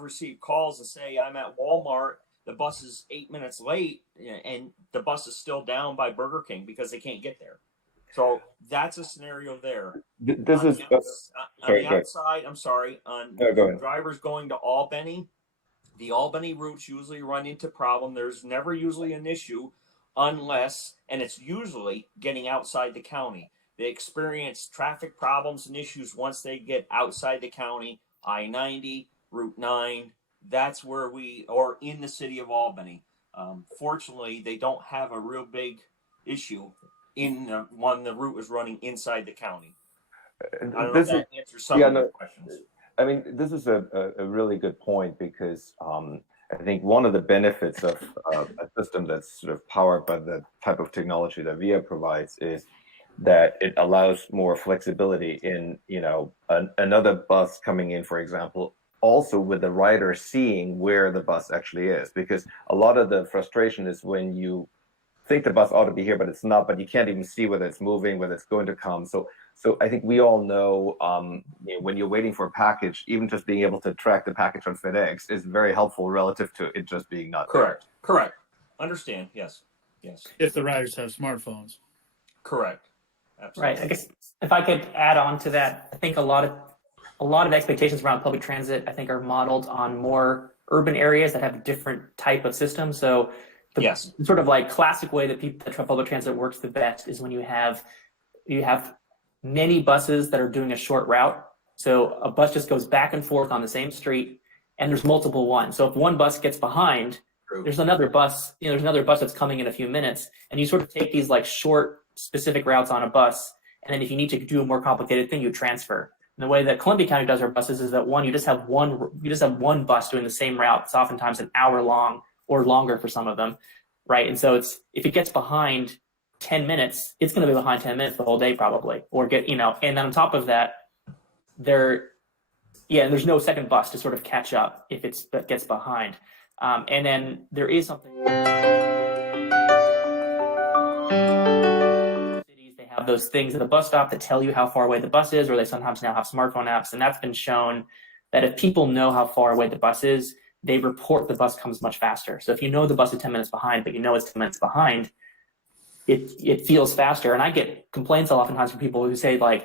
received calls that say I'm at Walmart, the bus is 8 minutes late, and the bus is still down by Burger King because they can't get there. So that's a scenario there. This is on the outside. I'm sorry. On drivers going to Albany, the Albany routes usually run into problem. There's never usually an issue unless, and it's usually getting outside the county. They experience traffic problems and issues once they get outside the county, I-90, Route 9. That's where or in the city of Albany. Fortunately, they don't have a real big issue when the route is running inside the county. I don't know if that answers some of your questions. I mean, this is a really good point because I think one of the benefits of a system that's sort of powered by the type of technology that VIA provides is that it allows more flexibility in, another bus coming in, for example, also with the rider seeing where the bus actually is, because a lot of the frustration is when you think the bus ought to be here, but it's not, but you can't even see whether it's moving, whether it's going to come. So I think we all know, when you're waiting for a package, even just being able to track the package on FedEx is very helpful relative to it just being not there. Correct. Understand. Yes. If the riders have smartphones. Correct. Absolutely. Right. I guess if I could add on to that, I think a lot of expectations around public transit, I think, are modeled on more urban areas that have a different type of system. So the sort of like classic way that public transit works the best is when you have many buses that are doing a short route. So a bus just goes back and forth on the same street, and there's multiple ones. So if one bus gets behind, there's another bus. There's another bus that's coming in a few minutes, and you sort of take these like short, specific routes on a bus, and then if you need to do a more complicated thing, you transfer. And the way that Columbia County does our buses is that you just have one bus doing the same route. It's oftentimes an hour long or longer for some of them, right? And so if it gets behind 10 minutes, it's going to be behind 10 minutes the whole day probably, or and then on top of that, there's no second bus to sort of catch up if it gets behind. And then there is something. Cities, they have those things at the bus stop that tell you how far away the bus is, or they sometimes now have smartphone apps. And that's been shown that if people know how far away the bus is, they report the bus comes much faster. So if you know the bus is 10 minutes behind, but you know it's 10 minutes behind, it feels faster. And I get complaints oftentimes from people who say I'm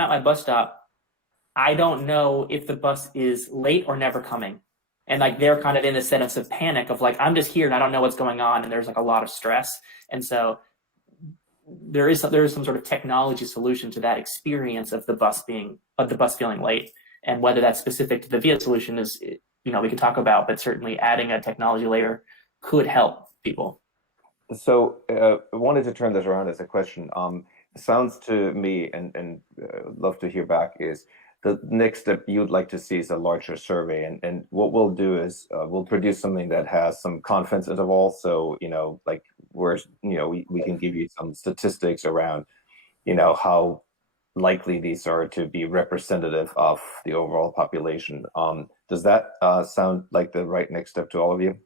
at my bus stop, I don't know if the bus is late or never coming. And like they're kind of in a sense of panic of like, I'm just here and I don't know what's going on, and there's like a lot of stress. And so there is some sort of technology solution to that experience of the bus feeling late. And whether that's specific to the VIA solution is, we can talk about, but certainly adding a technology layer could help people. So I wanted to turn this around as a question. It sounds to me, and love to hear back, is the next step you'd like to see is a larger survey. And what we'll do is we'll produce something that has some confidence interval. So, we can give you some statistics around, how likely these are to be representative of the overall population. Does that sound like the right next step to all of you?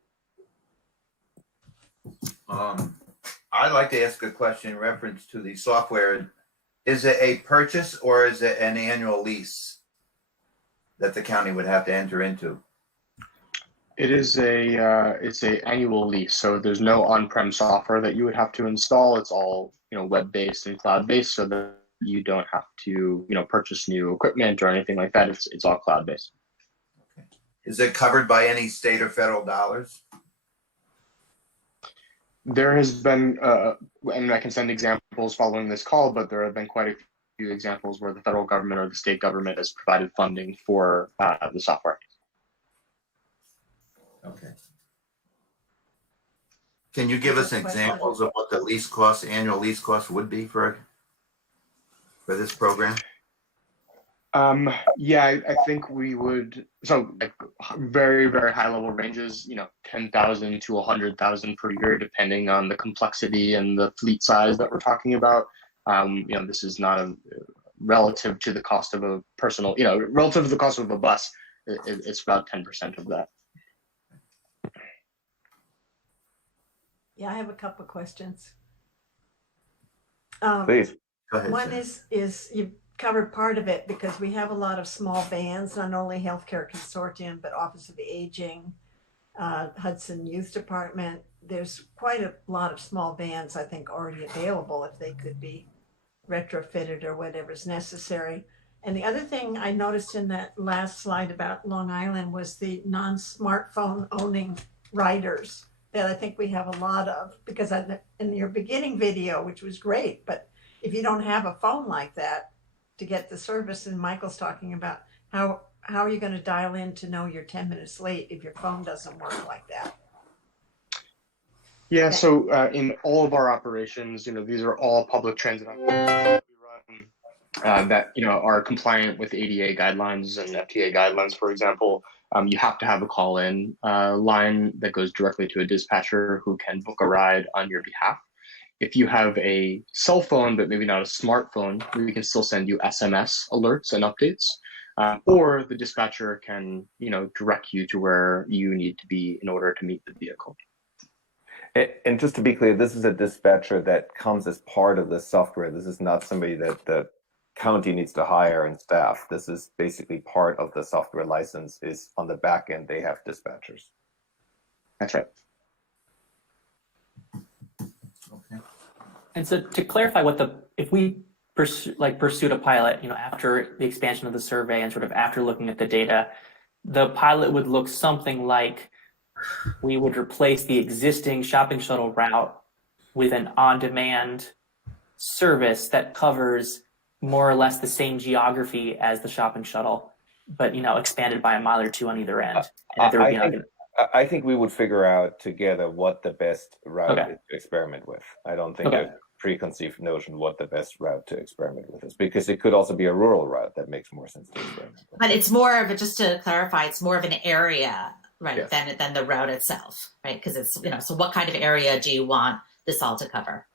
I'd like to ask a question in reference to the software. Is it a purchase or is it an annual lease that the county would have to enter into? It is it's a annual lease, so there's no on-prem software that you would have to install. It's all web-based and cloud-based, so that you don't have to purchase new equipment or anything like that. It's all cloud-based. Okay. Is it covered by any state or federal dollars? There has been, and I can send examples following this call, but there have been quite a few examples where the federal government or the state government has provided funding for the software. Okay. Can you give us examples of what the annual lease cost would be for this program? Yeah, I think we would. So like very, very high level ranges, 10,000 to 100,000 per year, depending on the complexity and the fleet size that we're talking about. This is not relative to the cost of a personal, relative to the cost of a bus. It's about 10% of that. Yeah, I have a couple of questions. Please. Go ahead, One Sam. is you've covered part of it because we have a lot of small vans, not only Healthcare Consortium, but Office of Aging, Hudson Youth Department. There's quite a lot of small vans, I think, already available if they could be retrofitted or whatever's necessary. And the other thing I noticed in that last slide about Long Island was the non-smartphone owning riders. that I think we have a lot of, because in your beginning video, which was great, but if you don't have a phone like that to get the service, and Michael's talking about how are you going to dial in to know you're 10 minutes late if your phone doesn't work like that? Yeah, so in all of our operations, these are all public transit operations we run that are compliant with ADA guidelines and FTA guidelines. For example, you have to have a call-in line that goes directly to a dispatcher who can book a ride on your behalf. If you have a cell phone, but maybe not a smartphone, we can still send you SMS alerts and updates, or the dispatcher can, direct you to where you need to be in order to meet the vehicle. And just to be clear, this is a dispatcher that comes as part of the software. This is not somebody that the county needs to hire and staff. This is basically part of the software license. Is on the back end, they have dispatchers. That's right. Okay. And so to clarify if we pursued a pilot, after the expansion of the survey and sort of after looking at the data, the pilot would look something like we would replace the existing shopping shuttle route with an on-demand service that covers more or less the same geography as the shopping shuttle, but expanded by a mile or two on either end. I think we would figure out together what the best route is to experiment with. I don't think there's a preconceived notion what the best route to experiment with is, because it could also be a rural route that makes more sense to experiment with. But it's more of just to clarify, it's more of an area, right, Yes. than the route itself, right? Because it's, so what kind of area do you want this all to cover?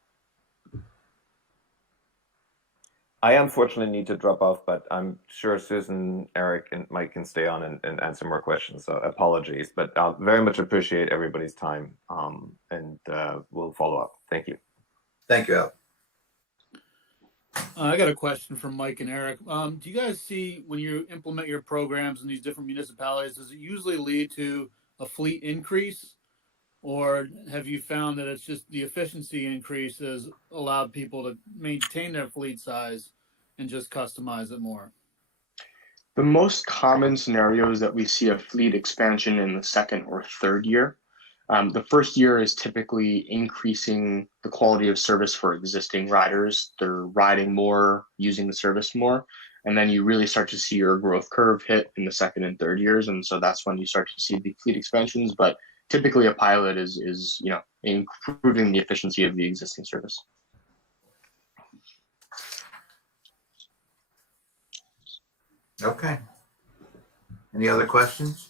I unfortunately need to drop off, but I'm sure Susan, Eric, and Mike can stay on and answer more questions. So apologies, but very much appreciate everybody's time, and we'll follow up. Thank you. Thank you, Al. I got a question from Mike and Eric. Do you guys see, when you implement your programs in these different municipalities, does it usually lead to a fleet increase? Or have you found that it's just the efficiency increase has allowed people to maintain their fleet size and just customize it more? The most common scenario is that we see a fleet expansion in the second or third year. The first year is typically increasing the quality of service for existing riders. They're riding more, using the service more. And then you really start to see your growth curve hit in the second and third years. And so that's when you start to see the fleet expansions. But typically a pilot is improving the efficiency of the existing service. Okay. Any other questions?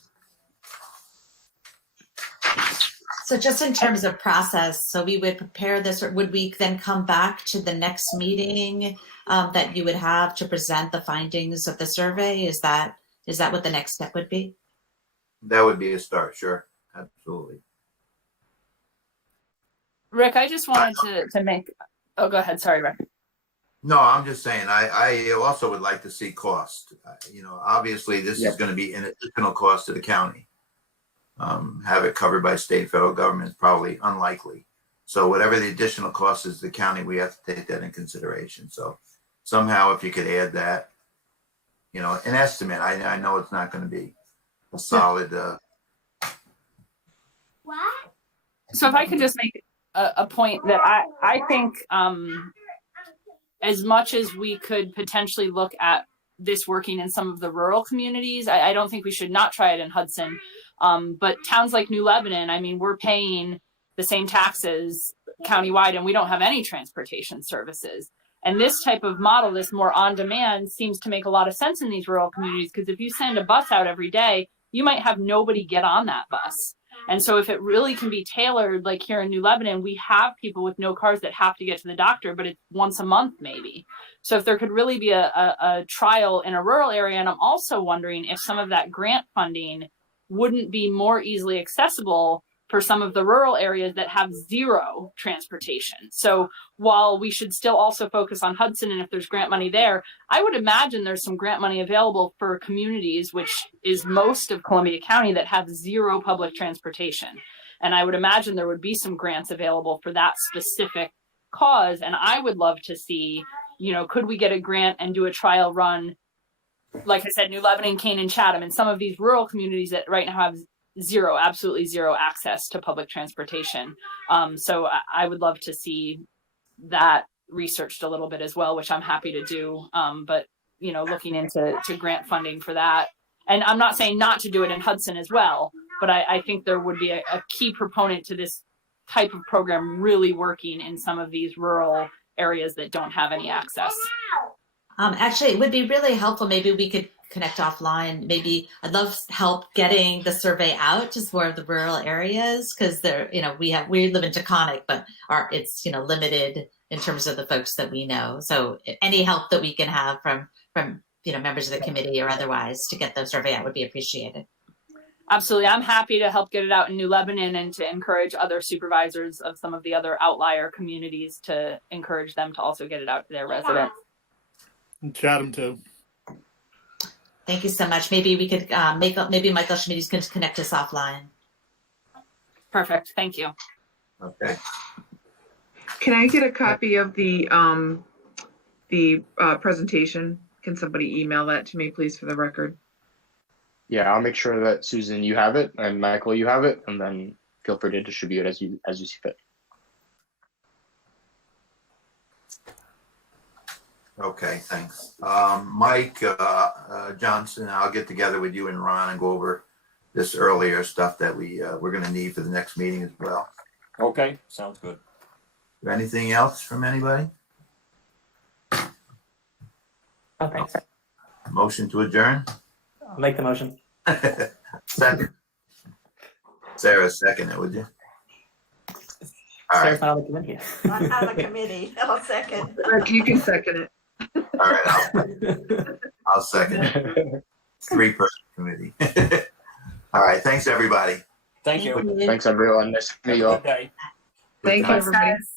So just in terms of process, so we would prepare this, or would we then come back to the next meeting that you would have to present the findings of the survey? Is that what the next step would be? That would be a start, sure. Absolutely. Rick, I just wanted to make, oh, go ahead. Sorry, Rick. No, I'm just saying, I also would like to see cost. Obviously this is going to be an additional cost to the county. Have it covered by state, federal government is probably unlikely. So whatever the additional cost is to the county, we have to take that in consideration. So somehow if you could add that, an estimate, I know it's not going to be a solid, So if I could just make a point that I think as much as we could potentially look at this working in some of the rural communities, I don't think we should not try it in Hudson. But towns like New Lebanon, I mean, we're paying the same taxes countywide and we don't have any transportation services. And this type of model, this more on demand, seems to make a lot of sense in these rural communities, because if you send a bus out every day, you might have nobody get on that bus. And so if it really can be tailored, like here in New Lebanon, we have people with no cars that have to get to the doctor, but it's once a month maybe. So if there could really be a trial in a rural area, and I'm also wondering if some of that grant funding wouldn't be more easily accessible for some of the rural areas that have zero transportation. So while we should still also focus on Hudson, and if there's grant money there, I would imagine there's some grant money available for communities, which is most of Columbia County, that have zero public transportation. And I would imagine there would be some grants available for that specific cause. And I would love to see, could we get a grant and do a trial run? Like I said, New Lebanon, Canaan, Chatham, and some of these rural communities that right now have absolutely zero access to public transportation. So I would love to see that researched a little bit as well, which I'm happy to do. But looking into grant funding for that. And I'm not saying not to do it in Hudson as well, but I think there would be a key proponent to this type of program really working in some of these rural areas that don't have any access. Actually, it would be really helpful. Maybe we could connect offline. Maybe I'd love help getting the survey out to more of the rural areas, because there, we live in Taconic, but it's limited in terms of the folks that we know. So any help that we can have from members of the committee or otherwise to get the survey out would be appreciated. Absolutely. I'm happy to help get it out in New Lebanon and to encourage other supervisors of some of the other outlier communities to encourage them to also get it out to their residents. And Chatham too. Thank you so much. Maybe we could maybe Michael Schmidt can connect us offline. Perfect. Thank you. Okay. Can I get a copy of the presentation? Can somebody email that to me, please, for the record? Yeah, I'll make sure that Susan, you have it, and Michael, you have it, and then feel free to distribute it as you see fit. Okay, thanks. Mike Johnson, I'll get together with you and Ron and go over this earlier stuff that we're going to need for the next meeting as well. Okay, sounds good. Anything else from anybody? Oh, thanks. Motion to adjourn? I'll make the motion. Second. Sarah, second it, would you? All Sarah's right. not on the committee. On the committee, I'll second. You can second it. All right. I'll second it. 3-person committee. All right. Thanks, everybody. Thank you. Thanks, everyone. Nice to meet you all. Okay. Thank you, Thanks, everybody. guys.